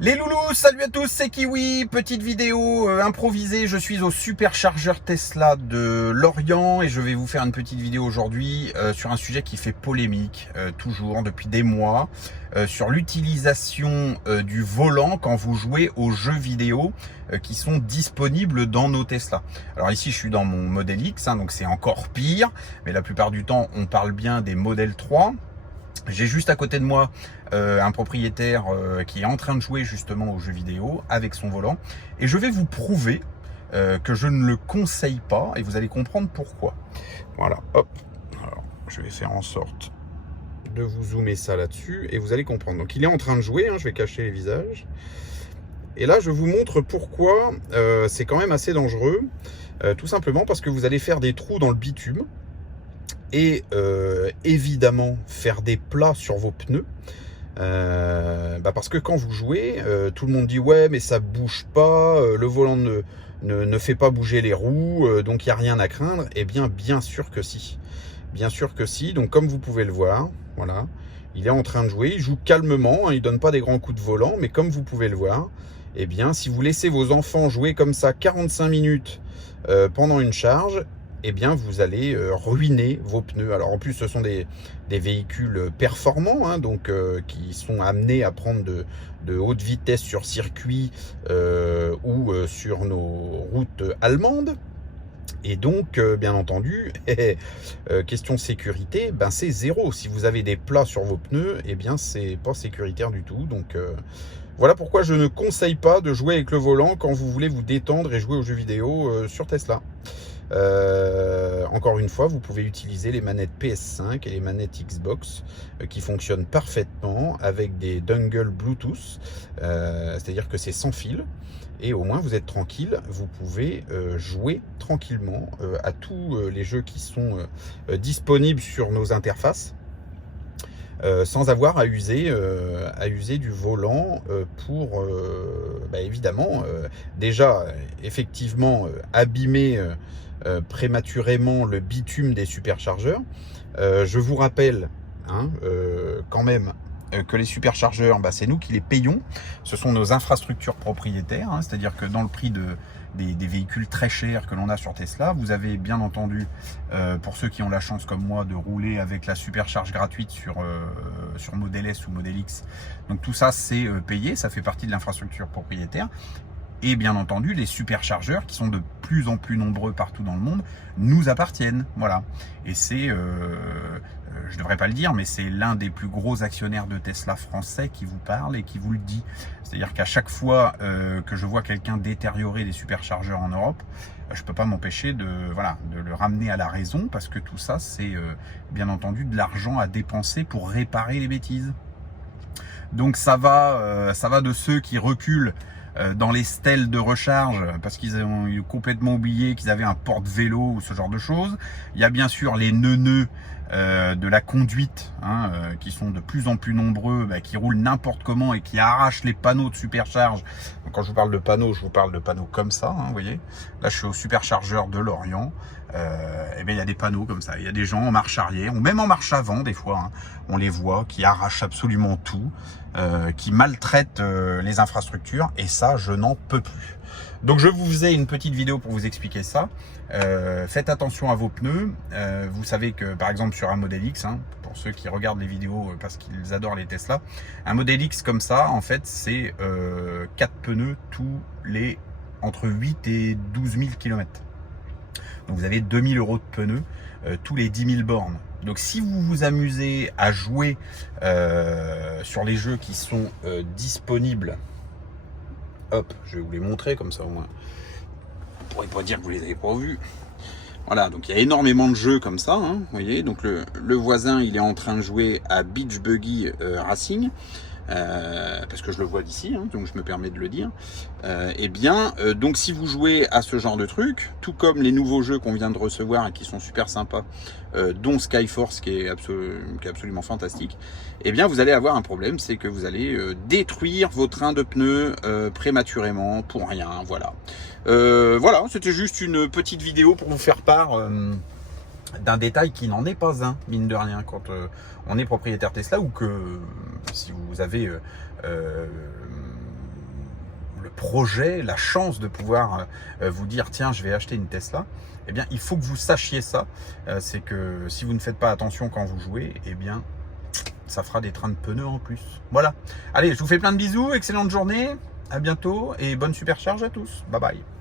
Les loulous, salut à tous, c'est Kiwi, petite vidéo improvisée, je suis au superchargeur Tesla de Lorient et je vais vous faire une petite vidéo aujourd'hui sur un sujet qui fait polémique, toujours depuis des mois, sur l'utilisation du volant quand vous jouez aux jeux vidéo qui sont disponibles dans nos Tesla. Alors ici je suis dans mon Model X, donc c'est encore pire, mais la plupart du temps on parle bien des Model 3. J'ai juste à côté de moi un propriétaire qui est en train de jouer justement aux jeux vidéo avec son volant. Et je vais vous prouver que je ne le conseille pas et vous allez comprendre pourquoi. Voilà, hop. Alors, je vais faire en sorte de vous zoomer ça là-dessus et vous allez comprendre. Donc il est en train de jouer, je vais cacher les visages. Et là, je vous montre pourquoi c'est quand même assez dangereux. Tout simplement parce que vous allez faire des trous dans le bitume. Et évidemment faire des plats sur vos pneus parce que quand vous jouez tout le monde dit ouais mais ça bouge pas, le volant ne fait pas bouger les roues, donc il n'y a rien à craindre. Et bien sûr que si, bien sûr que si. Donc comme vous pouvez le voir, voilà, il est en train de jouer, il joue calmement, il donne pas des grands coups de volant, mais comme vous pouvez le voir, et bien si vous laissez vos enfants jouer comme ça 45 minutes pendant une charge, eh bien vous allez ruiner vos pneus. Alors en plus ce sont des véhicules performants, donc qui sont amenés à prendre de haute vitesse sur circuit ou sur nos routes allemandes. Et donc bien entendu, question sécurité, c'est zéro. Si vous avez des plats sur vos pneus, eh bien c'est pas sécuritaire du tout. Donc voilà pourquoi je ne conseille pas de jouer avec le volant quand vous voulez vous détendre et jouer aux jeux vidéo sur Tesla. Encore une fois, vous pouvez utiliser les manettes PS5 et les manettes Xbox qui fonctionnent parfaitement avec des dongles Bluetooth, c'est-à-dire que c'est sans fil et au moins vous êtes tranquille, vous pouvez jouer tranquillement à tous les jeux qui sont disponibles sur nos interfaces. Sans avoir à user du volant pour évidemment déjà effectivement abîmer prématurément le bitume des superchargeurs. Je vous rappelle quand même que les superchargeurs, c'est nous qui les payons. Ce sont nos infrastructures propriétaires, c'est-à-dire que dans le prix des véhicules très chers que l'on a sur Tesla, vous avez bien entendu, pour ceux qui ont la chance comme moi de rouler avec la supercharge gratuite sur Model S ou Model X, donc tout ça c'est payé, ça fait partie de l'infrastructure propriétaire. Et bien entendu, les superchargeurs, qui sont de plus en plus nombreux partout dans le monde, nous appartiennent. Voilà. Et c'est, je ne devrais pas le dire, mais c'est l'un des plus gros actionnaires de Tesla français qui vous parle et qui vous le dit. C'est-à-dire qu'à chaque fois que je vois quelqu'un détériorer des superchargeurs en Europe, je ne peux pas m'empêcher de le ramener à la raison, parce que tout ça, c'est bien entendu de l'argent à dépenser pour réparer les bêtises. Donc ça va de ceux qui reculent dans les stèles de recharge parce qu'ils ont complètement oublié qu'ils avaient un porte-vélo ou ce genre de choses. Il y a bien sûr les neuneux de la conduite qui sont de plus en plus nombreux, qui roulent n'importe comment et qui arrachent les panneaux de supercharge. Donc, quand je vous parle de panneaux, je vous parle de panneaux comme ça, vous voyez. Là je suis au superchargeur de Lorient. Et bien il y a des panneaux comme ça, il y a des gens en marche arrière ou même en marche avant des fois, on les voit qui arrachent absolument tout, qui maltraitent les infrastructures, et ça je n'en peux plus. Donc je vous faisais une petite vidéo pour vous expliquer ça. Faites attention à vos pneus. Vous savez que par exemple sur un Model X, pour ceux qui regardent les vidéos parce qu'ils adorent les Tesla, un Model X comme ça en fait c'est 4 pneus tous les entre 8 et 12 000 km. Donc vous avez 2000 € de pneus tous les 10 000 bornes. Donc si vous vous amusez à jouer sur les jeux qui sont disponibles, hop, je vais vous les montrer comme ça au moins. On pourrait pas dire que vous les avez pas vus. Voilà, donc il y a énormément de jeux comme ça, vous voyez. Donc le voisin, il est en train de jouer à Beach Buggy Racing. Parce que je le vois d'ici, donc je me permets de le dire. Donc si vous jouez à ce genre de truc, tout comme les nouveaux jeux qu'on vient de recevoir et qui sont super sympas, dont Skyforce qui est absolument fantastique, vous allez avoir un problème, c'est que vous allez détruire vos trains de pneus prématurément pour rien. Voilà, c'était juste une petite vidéo pour vous faire part d'un détail qui n'en est pas un, mine de rien, quand on est propriétaire Tesla, ou que si vous avez projet, la chance de pouvoir vous dire tiens, je vais acheter une Tesla, eh bien, il faut que vous sachiez ça. C'est que si vous ne faites pas attention quand vous jouez, eh bien, ça fera des trains de pneus en plus. Voilà. Allez, je vous fais plein de bisous, excellente journée, à bientôt et bonne supercharge à tous. Bye bye.